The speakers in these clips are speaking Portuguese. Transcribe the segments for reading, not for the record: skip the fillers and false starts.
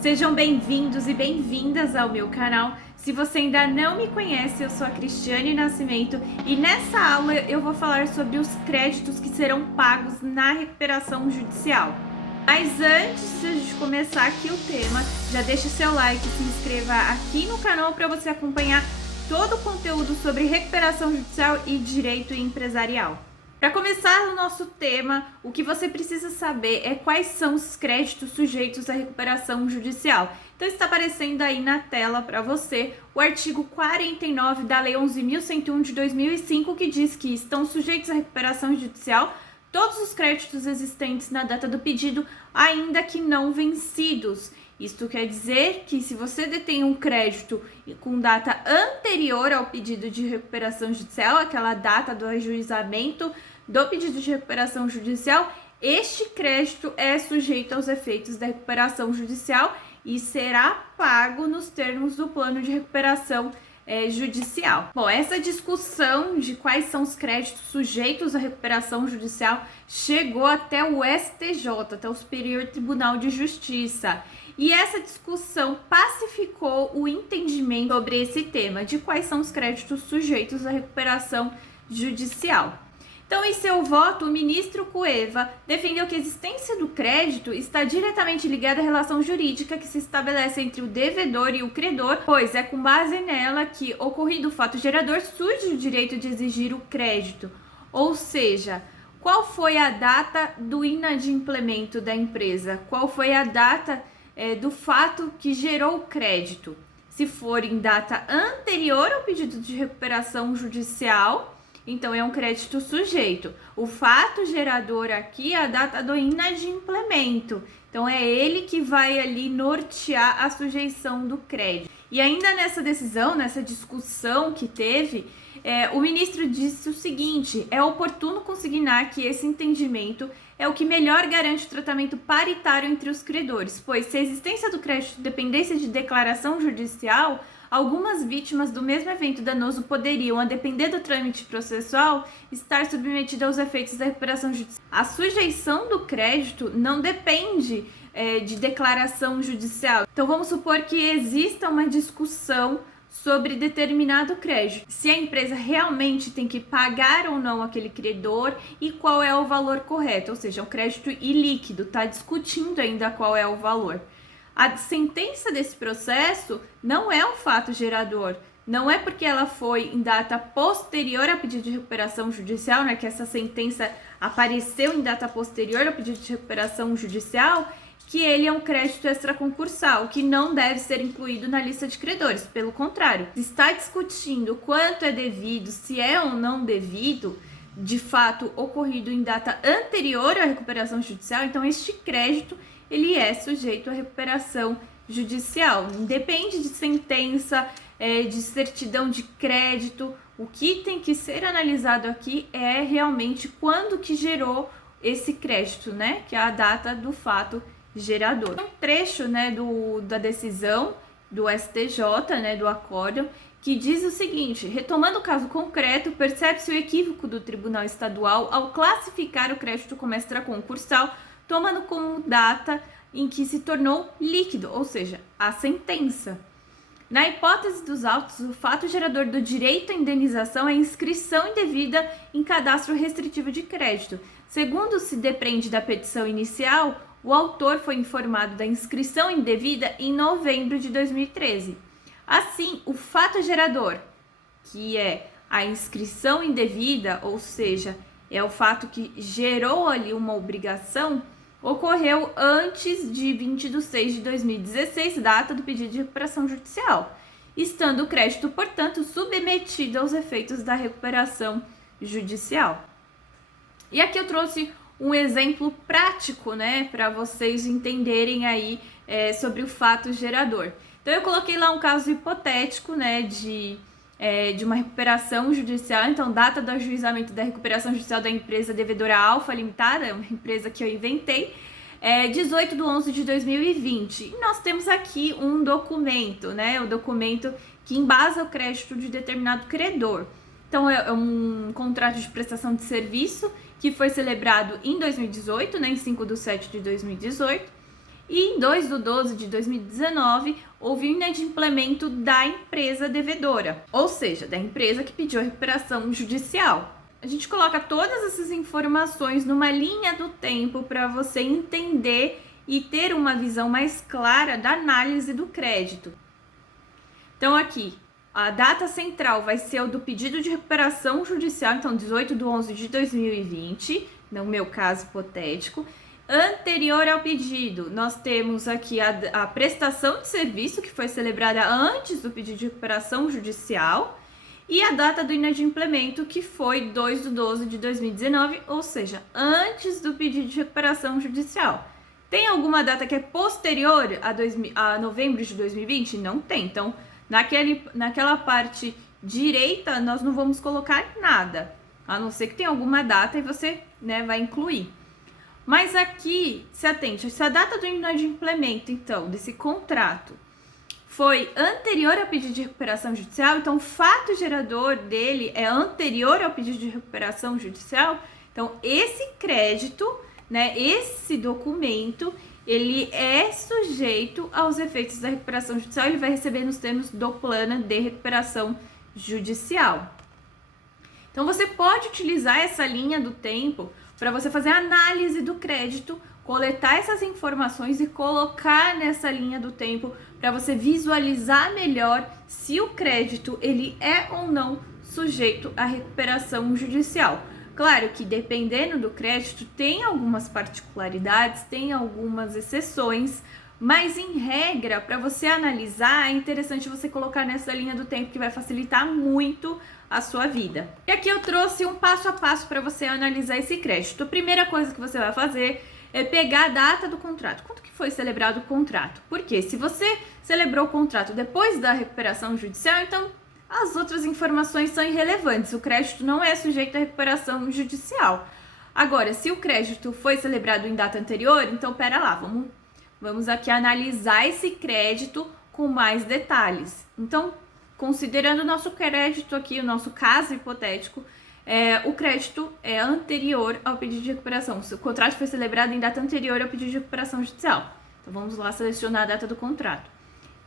Sejam bem-vindos e bem-vindas ao meu canal. Se você ainda não me conhece, eu sou a Cristiane Nascimento e nessa aula eu vou falar sobre os créditos que serão pagos na recuperação judicial. Mas antes de a gente começar aqui o tema, já deixe o seu like e se inscreva aqui no canal para você acompanhar todo o conteúdo sobre recuperação judicial e direito empresarial. Para começar o nosso tema, o que você precisa saber é quais são os créditos sujeitos à recuperação judicial. Então está aparecendo aí na tela para você o artigo 49 da Lei 11.101 de 2005, que diz que estão sujeitos à recuperação judicial todos os créditos existentes na data do pedido, ainda que não vencidos. Isto quer dizer que se você detém um crédito com data anterior ao pedido de recuperação judicial, aquela data do ajuizamento do pedido de recuperação judicial, este crédito é sujeito aos efeitos da recuperação judicial e será pago nos termos do plano de recuperação judicial. Bom, essa discussão de quais são os créditos sujeitos à recuperação judicial chegou até o STJ, até o Superior Tribunal de Justiça. E essa discussão pacificou o entendimento sobre esse tema, de quais são os créditos sujeitos à recuperação judicial. Então, em seu voto, o ministro Cueva defendeu que a existência do crédito está diretamente ligada à relação jurídica que se estabelece entre o devedor e o credor, pois é com base nela que, ocorrido o fato gerador, surge o direito de exigir o crédito. Ou seja, qual foi a data do inadimplemento da empresa? Qual foi a data do fato que gerou o crédito? Se for em data anterior ao pedido de recuperação judicial, então é um crédito sujeito. O fato gerador aqui é a data do inadimplemento. Então é ele que vai ali nortear a sujeição do crédito. E ainda nessa decisão, nessa discussão que teve, o ministro disse o seguinte: é oportuno consignar que esse entendimento é o que melhor garante o tratamento paritário entre os credores, pois se a existência do crédito dependesse de declaração judicial, algumas vítimas do mesmo evento danoso poderiam, a depender do trâmite processual, estar submetidas aos efeitos da recuperação judicial. A sujeição do crédito não depende de declaração judicial. Então vamos supor que exista uma discussão sobre determinado crédito, se a empresa realmente tem que pagar ou não aquele credor e qual é o valor correto, ou seja, um crédito ilíquido, está discutindo ainda qual é o valor. A sentença desse processo não é um fato gerador, não é porque ela foi em data posterior ao pedido de recuperação judicial, né, que essa sentença apareceu em data posterior ao pedido de recuperação judicial, que ele é um crédito extraconcursal, que não deve ser incluído na lista de credores. Pelo contrário, se está discutindo quanto é devido, se é ou não devido, de fato ocorrido em data anterior à recuperação judicial, então este crédito ele é sujeito à recuperação judicial. Independe de sentença, de certidão de crédito, o que tem que ser analisado aqui é realmente quando que gerou esse crédito, né? Que é a data do fato gerador. Um trecho, né, da decisão do STJ, né, do acórdão, que diz o seguinte: retomando o caso concreto, percebe-se o equívoco do Tribunal Estadual ao classificar o crédito como extraconcursal, tomando como data em que se tornou líquido, ou seja, a sentença. Na hipótese dos autos, o fato gerador do direito à indenização é a inscrição indevida em cadastro restritivo de crédito. Segundo se depreende da petição inicial, o autor foi informado da inscrição indevida em novembro de 2013. Assim, o fato gerador, que é a inscrição indevida, ou seja, é o fato que gerou ali uma obrigação, ocorreu antes de 20 de 6 de 2016, data do pedido de recuperação judicial, estando o crédito, portanto, submetido aos efeitos da recuperação judicial. E aqui eu trouxe um exemplo prático, né, para vocês entenderem aí sobre o fato gerador. Então eu coloquei lá um caso hipotético, né, de uma recuperação judicial. Então, data do ajuizamento da recuperação judicial da empresa devedora Alfa Limitada, uma empresa que eu inventei, 18 de 11 de 2020. E nós temos aqui um documento, né, o documento que embasa o crédito de determinado credor. Então, é um contrato de prestação de serviço que foi celebrado em 2018, né, em 5 de 7 de 2018, E em 2/12/2019, houve inadimplemento da empresa devedora, ou seja, da empresa que pediu a recuperação judicial. A gente coloca todas essas informações numa linha do tempo para você entender e ter uma visão mais clara da análise do crédito. Então aqui, a data central vai ser o do pedido de recuperação judicial, então 18/11/2020, no meu caso hipotético. Anterior ao pedido, nós temos aqui a prestação de serviço, que foi celebrada antes do pedido de recuperação judicial, e a data do inadimplemento, que foi 2/12/2019, ou seja, antes do pedido de recuperação judicial. Tem alguma data que é posterior a novembro de 2020? Não tem. Então, naquela parte direita, nós não vamos colocar nada, a não ser que tenha alguma data e você, vai incluir. Mas aqui, se atente, se a data do inadimplemento, então, desse contrato foi anterior ao pedido de recuperação judicial, então o fato gerador dele é anterior ao pedido de recuperação judicial, então esse crédito, esse documento, ele é sujeito aos efeitos da recuperação judicial, ele vai receber nos termos do plano de recuperação judicial. Então você pode utilizar essa linha do tempo para você fazer a análise do crédito, coletar essas informações e colocar nessa linha do tempo para você visualizar melhor se o crédito ele é ou não sujeito à recuperação judicial. Claro que dependendo do crédito tem algumas particularidades, tem algumas exceções, mas em regra, para você analisar, é interessante você colocar nessa linha do tempo que vai facilitar muito a sua vida. E aqui eu trouxe um passo a passo para você analisar esse crédito. A primeira coisa que você vai fazer é pegar a data do contrato. Quando que foi celebrado o contrato? Porque se você celebrou o contrato depois da recuperação judicial, então as outras informações são irrelevantes. O crédito não é sujeito à recuperação judicial. Agora, se o crédito foi celebrado em data anterior, então pera lá, vamos aqui analisar esse crédito com mais detalhes. Então, considerando o nosso crédito aqui, o nosso caso hipotético, o crédito é anterior ao pedido de recuperação. Se o contrato foi celebrado em data anterior ao pedido de recuperação judicial. Então, vamos lá selecionar a data do contrato.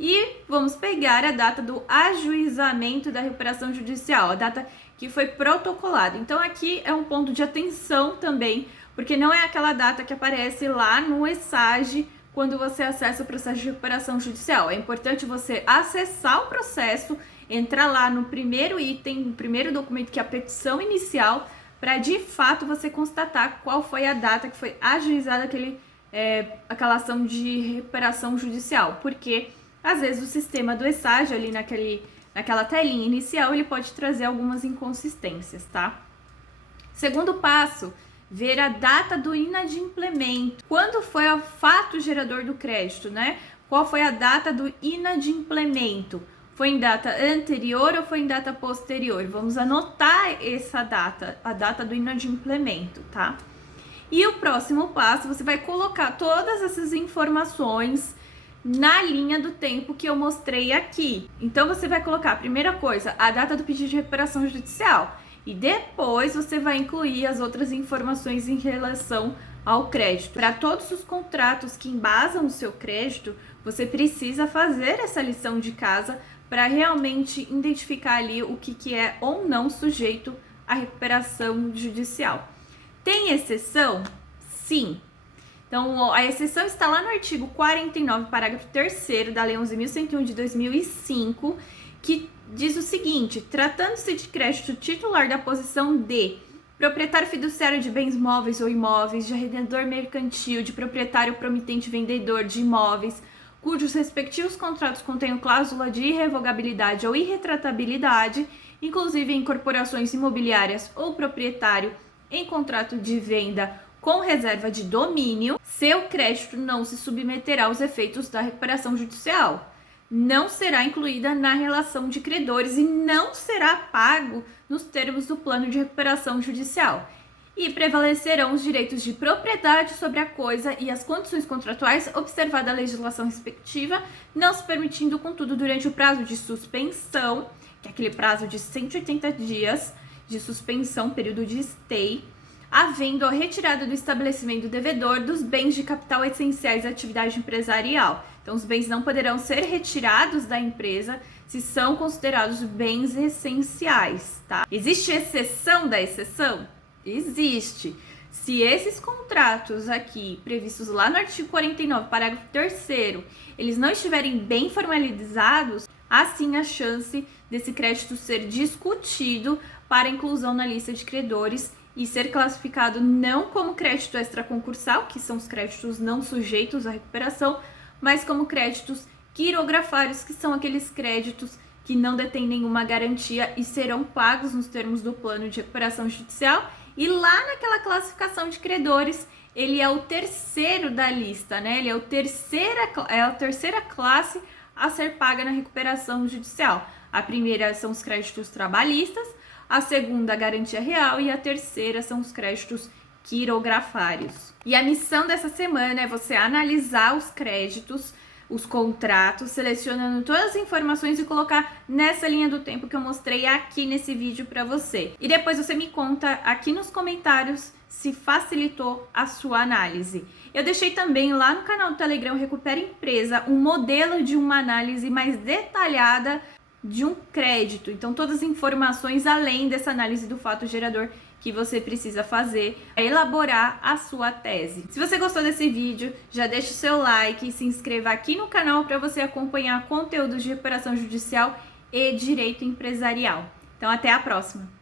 E vamos pegar a data do ajuizamento da recuperação judicial, a data que foi protocolada. Então, aqui é um ponto de atenção também, porque não é aquela data que aparece lá no ESAGE quando você acessa o processo de recuperação judicial. É importante você acessar o processo, entrar lá no primeiro item, no primeiro documento, que é a petição inicial, para de fato você constatar qual foi a data que foi ajuizada aquela ação de recuperação judicial. Porque às vezes o sistema do ESAGE, ali naquela telinha inicial, ele pode trazer algumas inconsistências, tá? Segundo passo, ver a data do inadimplemento. Quando foi o fato gerador do crédito, Qual foi a data do inadimplemento? Foi em data anterior ou foi em data posterior? Vamos anotar essa data, a data do inadimplemento, tá? E o próximo passo, você vai colocar todas essas informações na linha do tempo que eu mostrei aqui. Então, você vai colocar, a primeira coisa, a data do pedido de recuperação judicial. E depois você vai incluir as outras informações em relação ao crédito. Para todos os contratos que embasam o seu crédito, você precisa fazer essa lição de casa para realmente identificar ali o que é ou não sujeito à recuperação judicial. Tem exceção? Sim. Então, a exceção está lá no artigo 49, parágrafo 3º da Lei 11.101 de 2005, que diz o seguinte: tratando-se de crédito titular da posição de proprietário fiduciário de bens móveis ou imóveis, de arrendador mercantil, de proprietário promitente vendedor de imóveis, cujos respectivos contratos contenham cláusula de irrevogabilidade ou irretratabilidade, inclusive em corporações imobiliárias ou proprietário em contrato de venda com reserva de domínio, seu crédito não se submeterá aos efeitos da recuperação judicial, não será incluída na relação de credores e não será pago nos termos do plano de recuperação judicial. E prevalecerão os direitos de propriedade sobre a coisa e as condições contratuais, observada a legislação respectiva, não se permitindo, contudo, durante o prazo de suspensão, que é aquele prazo de 180 dias de suspensão, período de stay, havendo a retirada do estabelecimento devedor dos bens de capital essenciais à atividade empresarial. Então, os bens não poderão ser retirados da empresa se são considerados bens essenciais, tá? Existe exceção da exceção? Existe. Se esses contratos aqui, previstos lá no artigo 49, parágrafo 3º, eles não estiverem bem formalizados, há sim a chance desse crédito ser discutido para inclusão na lista de credores e ser classificado não como crédito extraconcursal, que são os créditos não sujeitos à recuperação, mas como créditos quirografários, que são aqueles créditos que não detêm nenhuma garantia e serão pagos nos termos do plano de recuperação judicial. E lá naquela classificação de credores, ele é o terceiro da lista, né? Ele é a terceira classe a ser paga na recuperação judicial. A primeira são os créditos trabalhistas, a segunda a garantia real e a terceira são os créditos quirografários. E a missão dessa semana é você analisar os créditos, os contratos, selecionando todas as informações e colocar nessa linha do tempo que eu mostrei aqui nesse vídeo para você. E depois você me conta aqui nos comentários se facilitou a sua análise. Eu deixei também lá no canal do Telegram Recupera Empresa um modelo de uma análise mais detalhada de um crédito. Então, todas as informações além dessa análise do fato gerador que você precisa fazer para elaborar a sua tese. Se você gostou desse vídeo, já deixa o seu like e se inscreva aqui no canal para você acompanhar conteúdos de recuperação judicial e direito empresarial. Então, até a próxima!